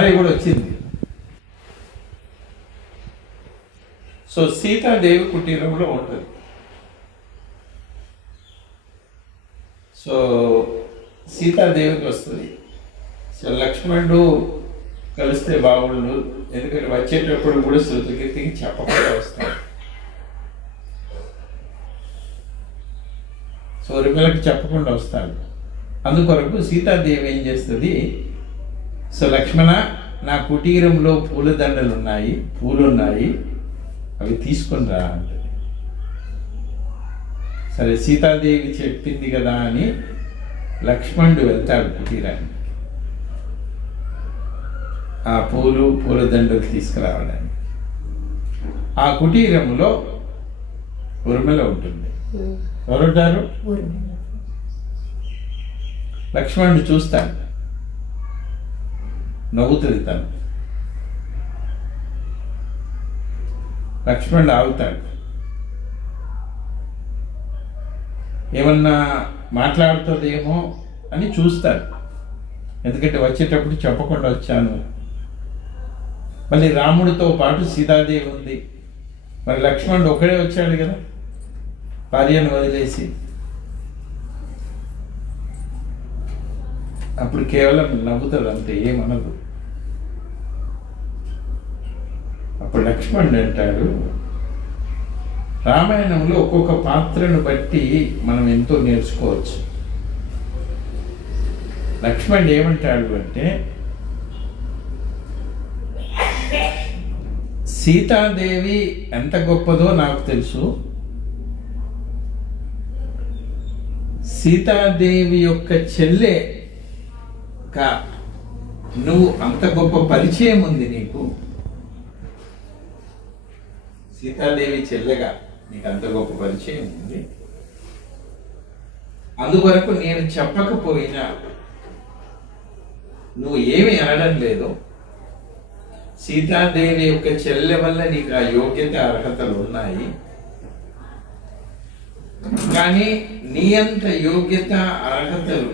కూడా వచ్చింది. సో సీతాదేవి కుటీరంలో ఉంటుంది. సో సీతాదేవికి వస్తుంది. సో లక్ష్మణుడు కలిస్తే బాగుండు, ఎందుకంటే వచ్చేటప్పుడు కూడా శృతికి చెప్పకుండా వస్తాడు. సో రిమలకి చెప్పకుండా వస్తాడు. అందుకొరకు సీతాదేవి ఏం చేస్తుంది, సో లక్ష్మణ, నా కుటీరంలో పూలదండలు ఉన్నాయి, పూలున్నాయి, అవి తీసుకొని రా అంటది. సరే సీతాదేవి చెప్పింది కదా అని లక్ష్మణుడు వెళ్తాడు కుటీరానికి, ఆ పూలదండలు తీసుకురావడానికి. ఆ కుటీరంలో ఉర్మిళ ఉంటుంది. ఎవరుంటారు? లక్ష్మణుడు చూస్తాడు, నవ్వుతుంది తను. లక్ష్మణుడు ఆగుతాడు, ఏమన్నా మాట్లాడుతుందేమో అని చూస్తాడు, ఎందుకంటే వచ్చేటప్పుడు చెప్పకుండా వచ్చాను. మళ్ళీ రాముడితో పాటు సీతాదేవి ఉంది, మరి లక్ష్మణుడు ఒకడే వచ్చాడు కదా భార్యను వదిలేసి. అప్పుడు కేవలం నవ్వుతాడు అంతే, ఏమనదు. అప్పుడు లక్ష్మణుడు అంటాడు, రామాయణంలో ఒక్కొక్క పాత్రను బట్టి మనం ఎంతో నేర్చుకోవచ్చు. లక్ష్మణుడు ఏమంటాడు అంటే, సీతాదేవి ఎంత గొప్పదో నాకు తెలుసు, సీతాదేవి యొక్క చెల్లె నువ్వు అంత గొప్ప పరిచయం ఉంది నీకు, సీతాదేవి చెల్లెగా నీకు అంత గొప్ప పరిచయం ఉంది, అందువరకు నేను చెప్పకపోయినా నువ్వు ఏమి అనడం లేదు. సీతాదేవి యొక్క చెల్లె వల్ల నీకు ఆ యోగ్యత అర్హతలు ఉన్నాయి, కానీ నీ అంత యోగ్యత అర్హతలు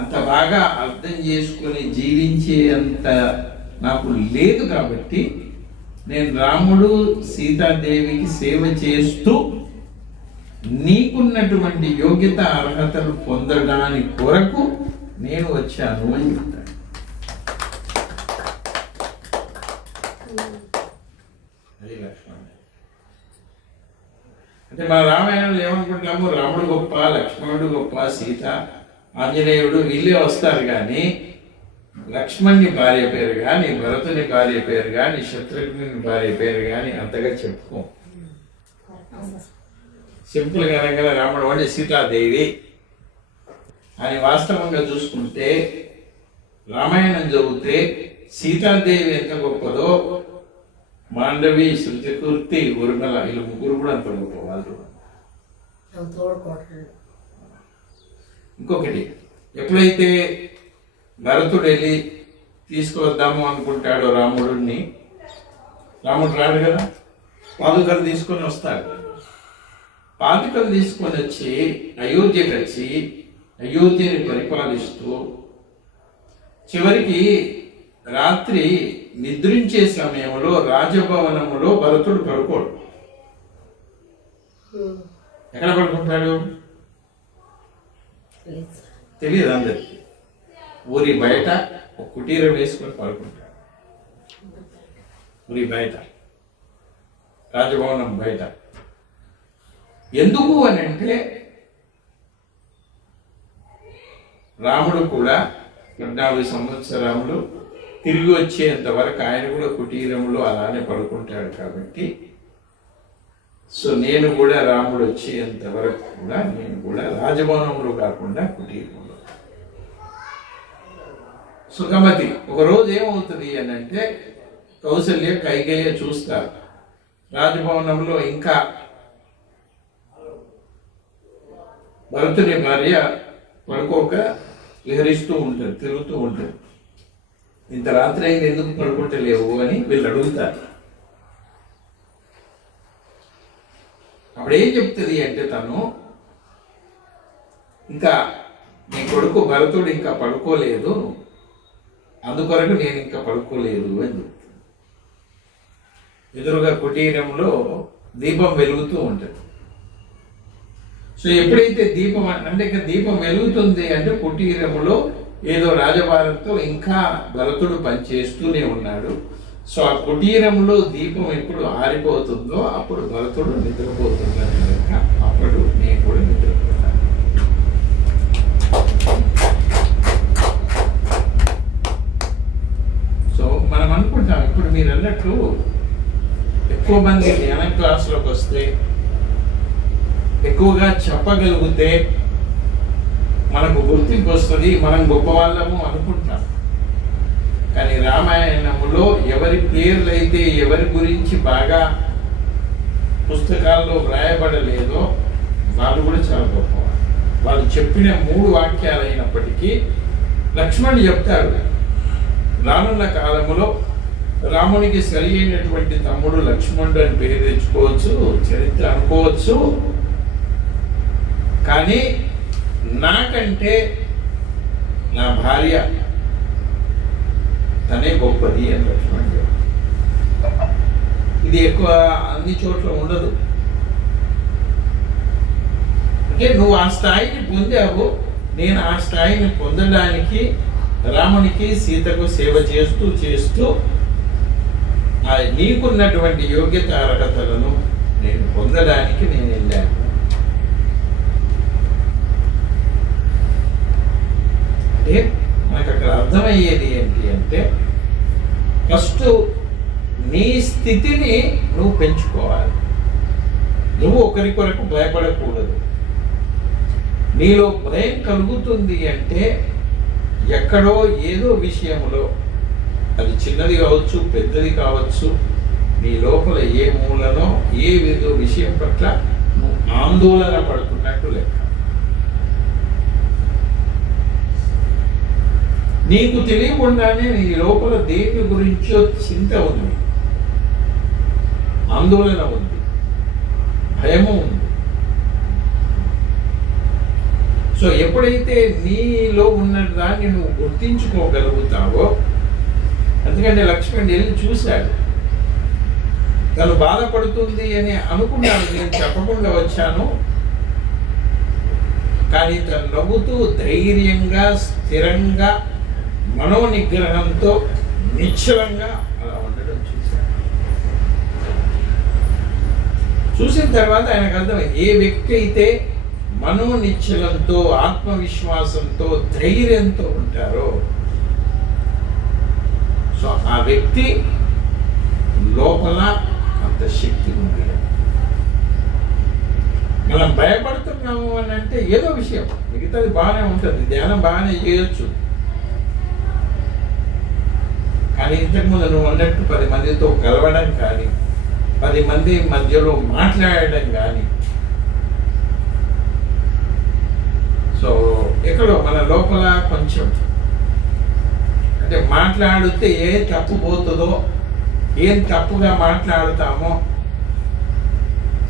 అంత బాగా అర్థం చేసుకుని జీవించే అంత నాకు లేదు. కాబట్టి నేను రాముడు సీతాదేవికి సేవ చేస్తూ నీకున్నటువంటి యోగ్యత అర్హతలు పొందడానికి కొరకు నేను వచ్చాను అని చెప్తాను. అది లక్ష్మణుడు అంటే. మన రామాయణంలో ఏమనుకుంటాము, రాముడు గొప్ప, లక్ష్మణుడు గొప్ప, సీత, ఆంజనేయుడు వీళ్ళే వస్తారు, కానీ లక్ష్మణుని భార్య పేరు కానీ, భరతుని భార్య పేరు కానీ, శత్రుఘ్నుని భార్య పేరు కానీ అంతగా చెప్పుకోం. సింపుల్ గా అనగానే రాముడు అంటే సీతాదేవి అని. వాస్తవంగా చూసుకుంటే రామాయణం చదివితే సీతాదేవి ఎంత గొప్పదో మాండవి, శృతికీర్తి, ఉర్మిళ వీళ్ళు ముగ్గురు కూడా అంత గొప్ప వాళ్ళు. ఇంకొకటి, ఎప్పుడైతే భరతుడు వెళ్ళి తీసుకువద్దాము అనుకుంటాడో రాముడిని, రాముడు రాడు కదా, పాదుకలు తీసుకొని వస్తాడు. పాదుకలు తీసుకొని వచ్చి అయోధ్యకు వచ్చి అయోధ్యని పరిపాలిస్తూ చివరికి రాత్రి నిద్రించే సమయంలో రాజభవనములో భరతుడు పడుకోడు. ఎక్కడ పడుకుంటాడు తెలియదు అందరికి. ఊరి బయట ఒక కుటీరం వేసుకొని పడుకుంటాడు, ఊరి బయట, రాజభవనం బయట. ఎందుకు అని అంటే రాముడు కూడా 14 సంవత్సరాలు తిరిగి వచ్చేంత వరకు ఆయన కూడా కుటీరంలో అలానే పడుకుంటాడు. కాబట్టి సో నేను కూడా రాముడు వచ్చేంత వరకు కూడా నేను కూడా రాజభవనంలో కాకుండా కుటీరంలో. సుఖమతి ఒకరోజు ఏమవుతుంది అని అంటే, కౌసల్య, కైకేయ చూస్తారు రాజభవనంలో ఇంకా భరతుని భార్య పడుకోక విహరిస్తూ ఉంటుంది, తిరుగుతూ ఉంటుంది. ఇంత రాత్రి అయింది ఎందుకు పడుకుంటలేవు అని వీళ్ళు అడుగుతారు. అప్పుడేం చెప్తుంది అంటే, తను ఇంకా నీ కొడుకు భరతుడు ఇంకా పడుకోలేదు, అందుకొరకు నేను ఇంకా పడుకోలేదు అని చెప్తాను. ఎదురుగా కుటీరంలో దీపం వెలుగుతూ ఉంటుంది. సో ఎప్పుడైతే దీపం అంటే ఇక దీపం వెలుగుతుంది అంటే కుటీరములో ఏదో రాజభారంతో ఇంకా భరతుడు పనిచేస్తూనే ఉన్నాడు. సో ఆ కుటీరంలో దీపం ఎప్పుడు ఆరిపోతుందో అప్పుడు భరతుడు నిద్రపోతున్నాడు కనుక అప్పుడు నేను కూడా నిద్రపోతాను. సో మనం అనుకుంటాం ఇప్పుడు మీరు అన్నట్లు ఎక్కువ మంది ధ్యాన క్లాసులోకి వస్తే ఎక్కువగా చెప్పగలిగితే మనకు గుర్తింపు వస్తుంది, మనం గొప్పవాళ్ళము అనుకుంటాం. కానీ రామాయణములో ఎవరి పేర్లు అయితే ఎవరి గురించి బాగా పుస్తకాల్లో వ్రాయబడలేదో వాళ్ళు కూడా చాలా గొప్పవాళ్ళు. వాళ్ళు చెప్పిన 3 వాక్యాలు అయినప్పటికీ లక్ష్మణుడు చెప్తాడు, రానున్న కాలంలో రామునికి సరి అయినటువంటి తమ్ముడు లక్ష్మణుడు అని పేరు తెచ్చుకోవచ్చు, చరిత్ర అనుకోవచ్చు. కానీ నాకంటే నా భార్య తనే గొప్పది అని లక్ష్మణుడు. ఇది ఎక్కువ అన్ని చోట్ల ఉండదు. అంటే నువ్వు ఆ స్థాయిని పొందావు, నేను ఆ స్థాయిని పొందడానికి రామునికి సీతకు సేవ చేస్తూ చేస్తూ నీకున్నటువంటి యోగ్యత అర్హతలను నేను పొందడానికి నేను వెళ్ళాను. అంటే మనకు అక్కడ అర్థమయ్యేది ఏంటి అంటే ఫస్ట్ నీ స్థితిని నువ్వు పెంచుకోవాలి. నువ్వు ఒకరి కొరకు భయపడకూడదు. నీలో భయం కలుగుతుంది అంటే ఎక్కడో ఏదో విషయంలో, అది చిన్నది కావచ్చు పెద్దది కావచ్చు, నీ లోపల ఏ మూలనో ఏ విషయం పట్ల నువ్వు ఆందోళన పడుతున్నట్టు లెక్క. నీకు తెలియకుండానే నీ లోపల దేని గురించో చింత ఉంది, ఆందోళన ఉంది, భయము ఉంది. సో ఎప్పుడైతే నీలో ఉన్న దాన్ని నువ్వు గుర్తించుకోగలుగుతావో, ఎందుకంటే లక్ష్మణుడు వెళ్ళి చూశాడు, తను బాధపడుతుంది అని అనుకున్నాను, నేను చెప్పకుండా వచ్చాను. కానీ తను నవ్వుతూ ధైర్యంగా స్థిరంగా మనోనిగ్రహంతో నిశ్చలంగా అలా ఉండడం చూశాడు. చూసిన తర్వాత ఆయనకు అర్థమైంది, ఏ వ్యక్తి అయితే మనోనిశ్చలంతో ఆత్మవిశ్వాసంతో ధైర్యంతో ఉంటారో సో ఆ వ్యక్తి లోపల అంత శక్తి ఉంది. మనం భయపడుతున్నాము అని అంటే ఏదో విషయం, మిగతాది బాగానే ఉంటుంది, ధ్యానం బాగానే చేయొచ్చు. కానీ ఇంతకుముందు నువ్వు అన్నట్టు 10 మందితో కలవడం కానీ 10 మంది మధ్యలో మాట్లాడడం కానీ, సో ఎక్కడో మన లోపల కొంచెం అంటే మాట్లాడితే ఏ తప్పు పోతుందో, ఏం తప్పుగా మాట్లాడుతామో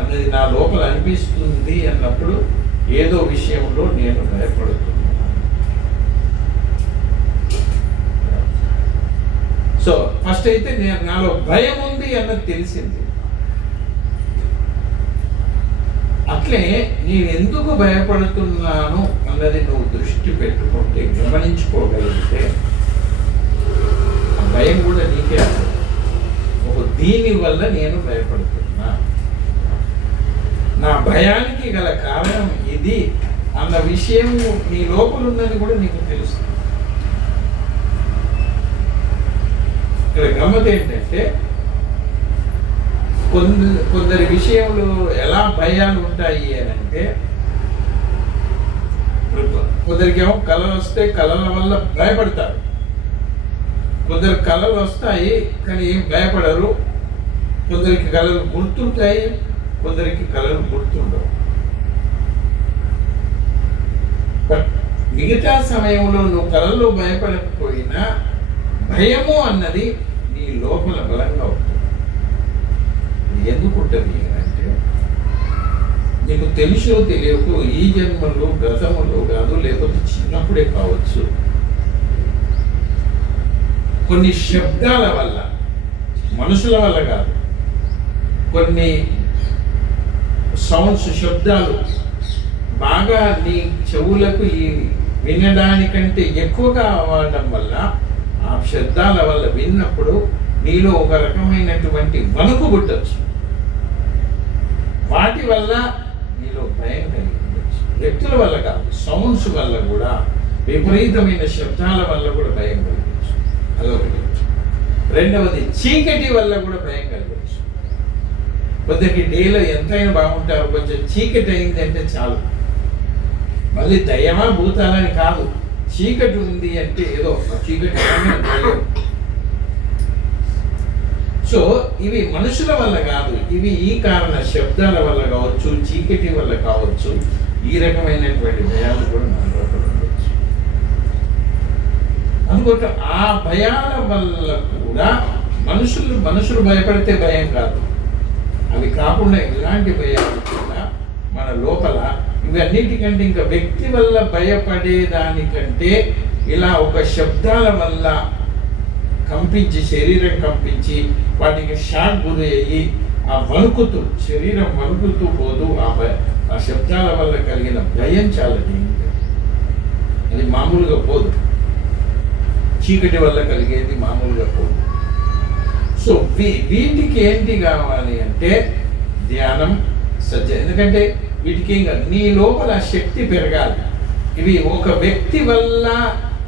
అన్నది నా లోపల అనిపిస్తుంది అన్నప్పుడు ఏదో విషయంలో నేను భయపడుతున్నాను. సో ఫస్ట్ అయితే నాలో భయం ఉంది అన్నది తెలిసింది. అట్లే నేను ఎందుకు భయపడుతున్నాను అన్నది నువ్వు దృష్టి పెట్టుకుంటే, గమనించుకోగలిగితే ఆ భయం కూడా నీకే దీని వల్ల నేను భయపడుతున్నా, నా భయానికి గల కారణం ఇది అన్న విషయం నీ లోపల ఉన్నది కూడా నీకు తెలుస్తుంది. ఇక్కడ గమ్మత్ ఏంటంటే కొందరి విషయంలో ఎలా భయాలు ఉంటాయి అని అంటే, కొందరికేమో కళలు వస్తే కళల వల్ల భయపడతారు, కొందరు కళలు వస్తాయి కానీ ఏం భయపడరు, కొందరికి కళలు గుర్తుంటాయి, కొందరికి కళలు గుర్తుండవు. బట్ మిగతా సమయంలో నువ్వు కళల్లో భయపడకపోయినా భయము అన్నది నీ లోపల బలంగా ఉంటుంది. ఎందుకు ఉంటుంది అంటే నీకు తెలుసో తెలియకు, ఈ జన్మలో గతములో కాదు, లేకపోతే చిన్నప్పుడే కావచ్చు, కొన్ని శబ్దాల వల్ల, మనుషుల వల్ల కాదు, కొన్ని సౌండ్స్, శబ్దాలు బాగా నీ చెవులకు ఈ వినడానికంటే ఎక్కువగా అవ్వడం వల్ల, ఆ శబ్దాల వల్ల విన్నప్పుడు నీలో ఒక రకమైనటువంటి వణుకు పుట్టచ్చు. వాటి వల్ల నీలో భయం కలిగించవచ్చు. వ్యక్తుల వల్ల కాదు, సౌండ్స్ వల్ల కూడా, విపరీతమైన శబ్దాల వల్ల కూడా భయం కలిగవచ్చు. అదొకటి. రెండవది, చీకటి వల్ల కూడా భయం కలగవచ్చు. కొందరికి డేలో ఎంతైనా బాగుంటారు, కొంచెం చీకటి అయిందంటే చాలు, మళ్ళీ దయ్యమా భూతాలని కాదు, చీకటి ఉంది అంటే ఏదో చీకటి దయ్యం. సో ఇవి మనుషుల వల్ల కాదు, ఇవి ఈ కారణ శబ్దాల వల్ల కావచ్చు, చీకటి వల్ల కావచ్చు. ఈ రకమైనటువంటి భయాలు కూడా మన లోపల ఉండవచ్చు. అందుకోసం ఆ భయాల వల్ల కూడా మనుషులు భయపడితే భయం కాదు, అవి కాకుండా ఇలాంటి భయాలు కూడా మన లోపల, ఇవన్నిటికంటే ఇంకా వ్యక్తి వల్ల భయపడేదానికంటే ఇలా ఒక శబ్దాల వల్ల కంపించి, శరీరం కంపించి, వాటికి షాక్ గురి అయ్యి ఆ వణుకుతూ, శరీరం వణుకుతూ పోదు. ఆ శబ్దాల వల్ల కలిగిన భయం చాలా డేంజర్. అది మామూలుగా పోదు. చీకటి వల్ల కలిగేది మామూలుగా పోదు. సో వీటికి ఏంటి కావాలి అంటే ధ్యానం, ఎందుకంటే వీటికి ఏం కాదు, నీ లోపల శక్తి పెరగాలి. ఇవి ఒక వ్యక్తి వల్ల,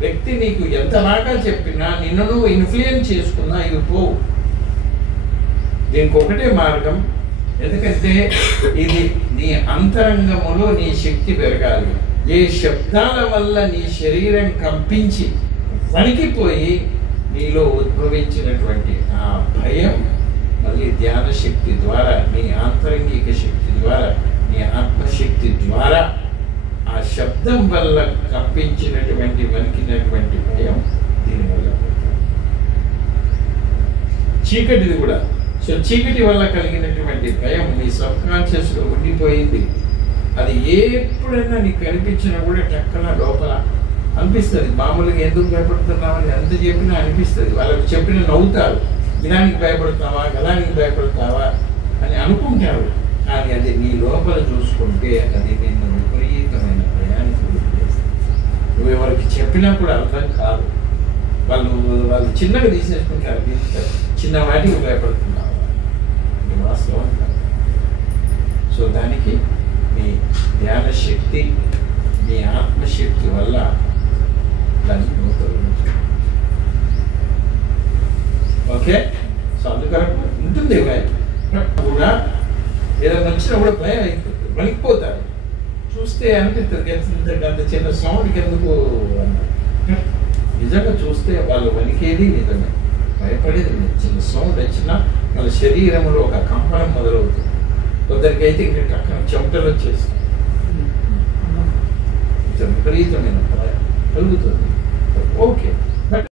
వ్యక్తి నీకు ఎంత బాగా చెప్పినా, నిన్ను నువ్వు ఇన్ఫ్లుయెన్స్ చేసుకున్నా ఇవి పోవు. దీనికి ఒకటే మార్గం, ఎందుకంటే ఇది నీ అంతరంగములో నీ శక్తి పెరగాలి. ఏ శబ్దాల వల్ల నీ శరీరం కంపించి వణికిపోయి నీలో ఉద్భవించినటువంటి ఆ భయం మళ్ళీ ధ్యాన శక్తి ద్వారా, నీ ఆంతరంగిక శక్తి ద్వారా, నీ ఆత్మశక్తి ద్వారా, ఆ శబ్దం వల్ల కంపించినటువంటి వణికినటువంటి భయం దీనివల్ల చీకటిది కూడా. సో చీకటి వల్ల కలిగినటువంటి భయం నీ సబ్ కాన్షియస్లో ఉండిపోయింది. అది ఎప్పుడైనా నీకు కనిపించినా కూడా టక్కన లోపల అనిపిస్తుంది. మామూలుగా ఎందుకు భయపడుతున్నామని ఎంత చెప్పినా అనిపిస్తుంది. వాళ్ళకి చెప్పిన నవ్వుతారు, దినానికి భయపడతావా, గలానికి భయపడతావా అని అనుకుంటారు. కానీ అది నీ లోపల చూసుకుంటే అది నిన్ను విపరీతమైన భయానికి గురి చేస్తుంది. నువ్వు ఎవరికి చెప్పినా కూడా అర్థం కాదు. వాళ్ళు చిన్నగా తీసేసుకుంటారు, చిన్న వాటికి భయపడుతున్నావా, వాస్తవం కాదు. సో దానికి నీ ధ్యాన శక్తి, నీ ఆత్మశక్తి వల్ల దాన్ని నువ్వు తొలగించు. ఓకే. సో అందుకని ఉంటుంది కూడా, ఏదైనా వచ్చినా కూడా భయం అయిపోతుంది, వణికిపోతారు. చూస్తే అనిపిస్తుంది అంత చిన్న సౌండ్కి ఎందుకు అన్నారు. నిజంగా చూస్తే వాళ్ళు వణికేది నిజమే, భయపడేది చిన్న సౌండ్ వచ్చినా వాళ్ళ శరీరంలో ఒక కంపనం మొదలవుతుంది. కొందరికి అయితే ఇంకా అక్కడ చెమటలు వచ్చేస్తుంది, విపరీతమైన భయం కలుగుతుంది. ఓకే.